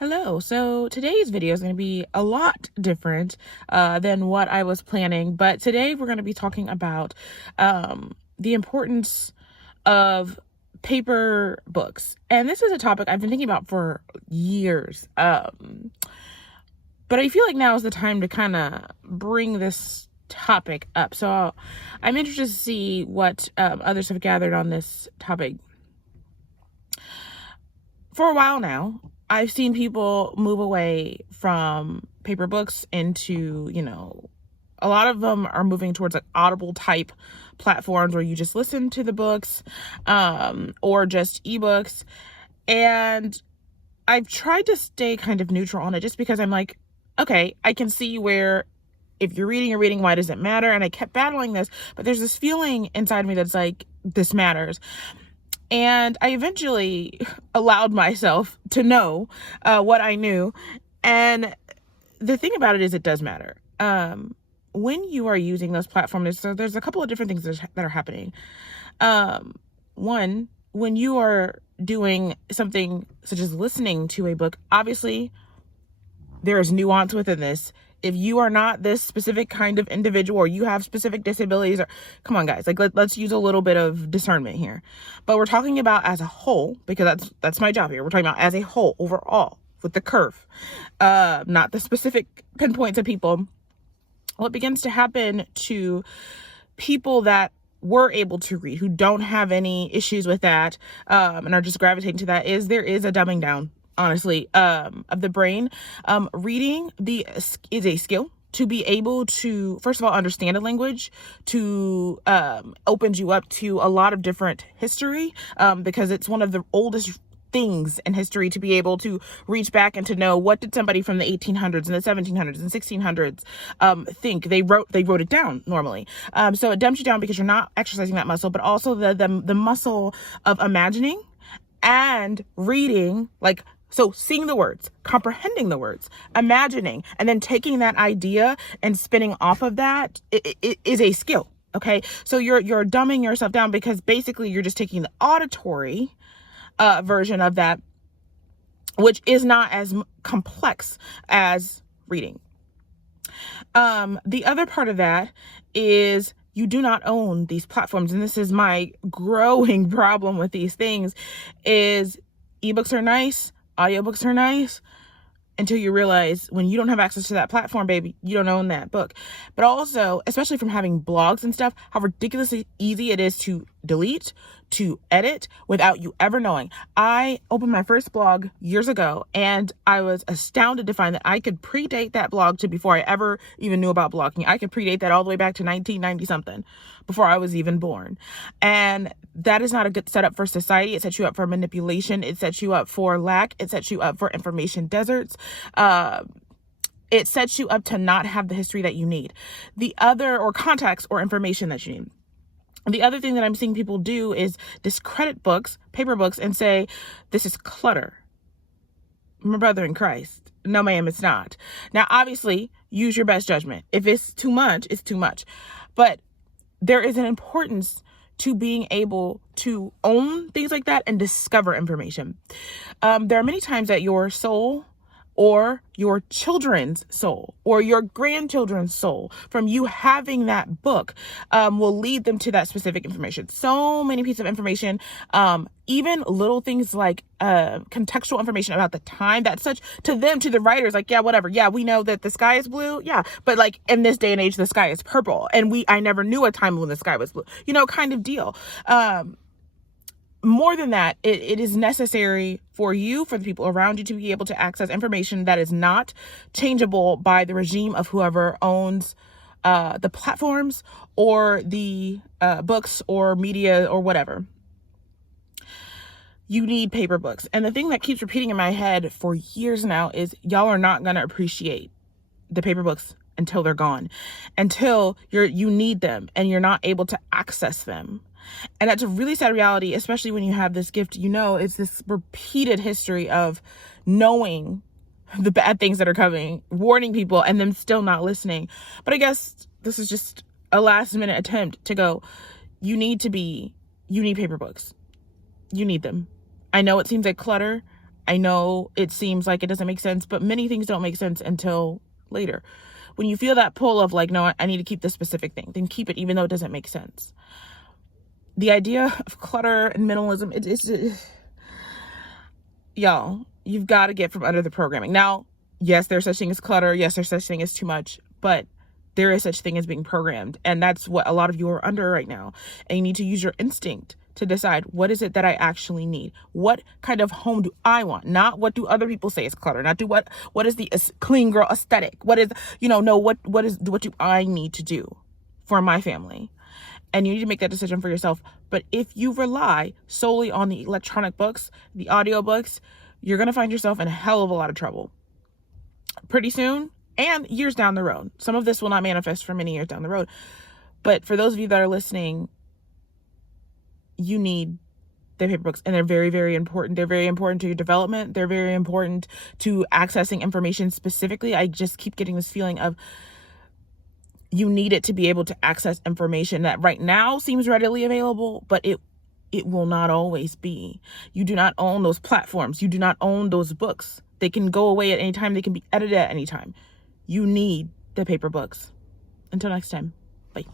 Hello. So today's video is going to be a lot different than what I was planning, but today we're going to be talking about the importance of paper books. And this is a topic I've been thinking about for years. But I feel like now is the time to kind of bring this topic up. So I'm interested to see what others have gathered on this topic. For a while now, I've seen people move away from paper books into, a lot of them are moving towards like Audible type platforms where you just listen to the books, or just ebooks. And I've tried to stay kind of neutral on it just because I'm like, okay, I can see where if you're reading, why does it matter? And I kept battling this, but there's this feeling inside me that's like, this matters. And I eventually allowed myself to know what I knew. And the thing about it is it does matter. When you are using those platforms, there's a couple of different things that are happening. One, when you are doing something such as listening to a book, obviously there is nuance within this. If you are not this specific kind of individual or you have specific disabilities, or come on guys, like let's use a little bit of discernment here. But we're talking about as a whole, because that's my job here. We're talking about as a whole, overall, with the curve, not the specific pinpoints of people. What begins to happen to people that were able to read, who don't have any issues with that, and are just gravitating to that, is there is a dumbing down, honestly, of the brain. Reading is a skill to be able to, first of all, understand a language, to opens you up to a lot of different history, because it's one of the oldest things in history to be able to reach back and to know what did somebody from the 1800s and the 1700s and 1600s think. They wrote it down normally. So it dumps you down because you're not exercising that muscle, but also the muscle of imagining and reading, so seeing the words, comprehending the words, imagining, and then taking that idea and spinning off of that, it is a skill. Okay. So you're dumbing yourself down because basically you're just taking the auditory version of that, which is not as complex as reading. The other part of that is you do not own these platforms. And this is my growing problem with these things is ebooks are nice. Audiobooks are nice until you realize when you don't have access to that platform, baby, you don't own that book. But also, especially from having blogs and stuff, how ridiculously easy it is to delete, to edit without you ever knowing. I opened my first blog years ago and I was astounded to find that I could predate that blog to before I ever even knew about blogging. I could predate that all the way back to 1990 something, before I was even born. And that is not a good setup for society. It sets you up for manipulation. It sets you up for lack. It sets you up for information deserts. It sets you up to not have the history that you need, or context or information that you need. The other thing that I'm seeing people do is discredit books, paper books, and say, this is clutter. My brother in Christ. No, ma'am, it's not. Now, obviously, use your best judgment. If it's too much, it's too much. But there is an importance to being able to own things like that and discover information. There are many times that your soul or your children's soul or your grandchildren's soul from you having that book will lead them to that specific information. So many pieces of information, even little things like contextual information about the time, that's such to them, to the writers, like, yeah, whatever. Yeah, we know that the sky is blue. Yeah. But like in this day and age, the sky is purple. And I never knew a time when the sky was blue, kind of deal. More than that, it is necessary for the people around you to be able to access information that is not changeable by the regime of whoever owns the platforms or the books or media or whatever. You need paper books. And the thing that keeps repeating in my head for years now is y'all are not going to appreciate the paper books until they're gone, until you need them and you're not able to access them. And that's a really sad reality, especially when you have this gift. It's this repeated history of knowing the bad things that are coming, warning people, and them still not listening. But I guess this is just a last minute attempt to go, you need paper books. You need them. I know it seems like clutter. I know it seems like it doesn't make sense, but many things don't make sense until later. When you feel that pull of like, no, I need to keep this specific thing, then keep it even though it doesn't make sense. The idea of clutter and minimalism, y'all, you've got to get from under the programming. Now, yes, there's such thing as clutter. Yes, there's such thing as too much, but there is such thing as being programmed. And that's what a lot of you are under right now. And you need to use your instinct to decide, what is it that I actually need? What kind of home do I want? Not what do other people say is clutter. Not do what is the clean girl aesthetic? What is, no, what do I need to do for my family? And you need to make that decision for yourself. But if you rely solely on the electronic books, the audiobooks, you're going to find yourself in a hell of a lot of trouble pretty soon and years down the road. Some of this will not manifest for many years down the road. But for those of you that are listening, you need the paper books, and they're very, very important. They're very important to your development. They're very important to accessing information specifically. I just keep getting this feeling of you need it to be able to access information that right now seems readily available, but it will not always be. You do not own those platforms. You do not own those books. They can go away at any time. They can be edited at any time. You need the paper books. Until next time, bye.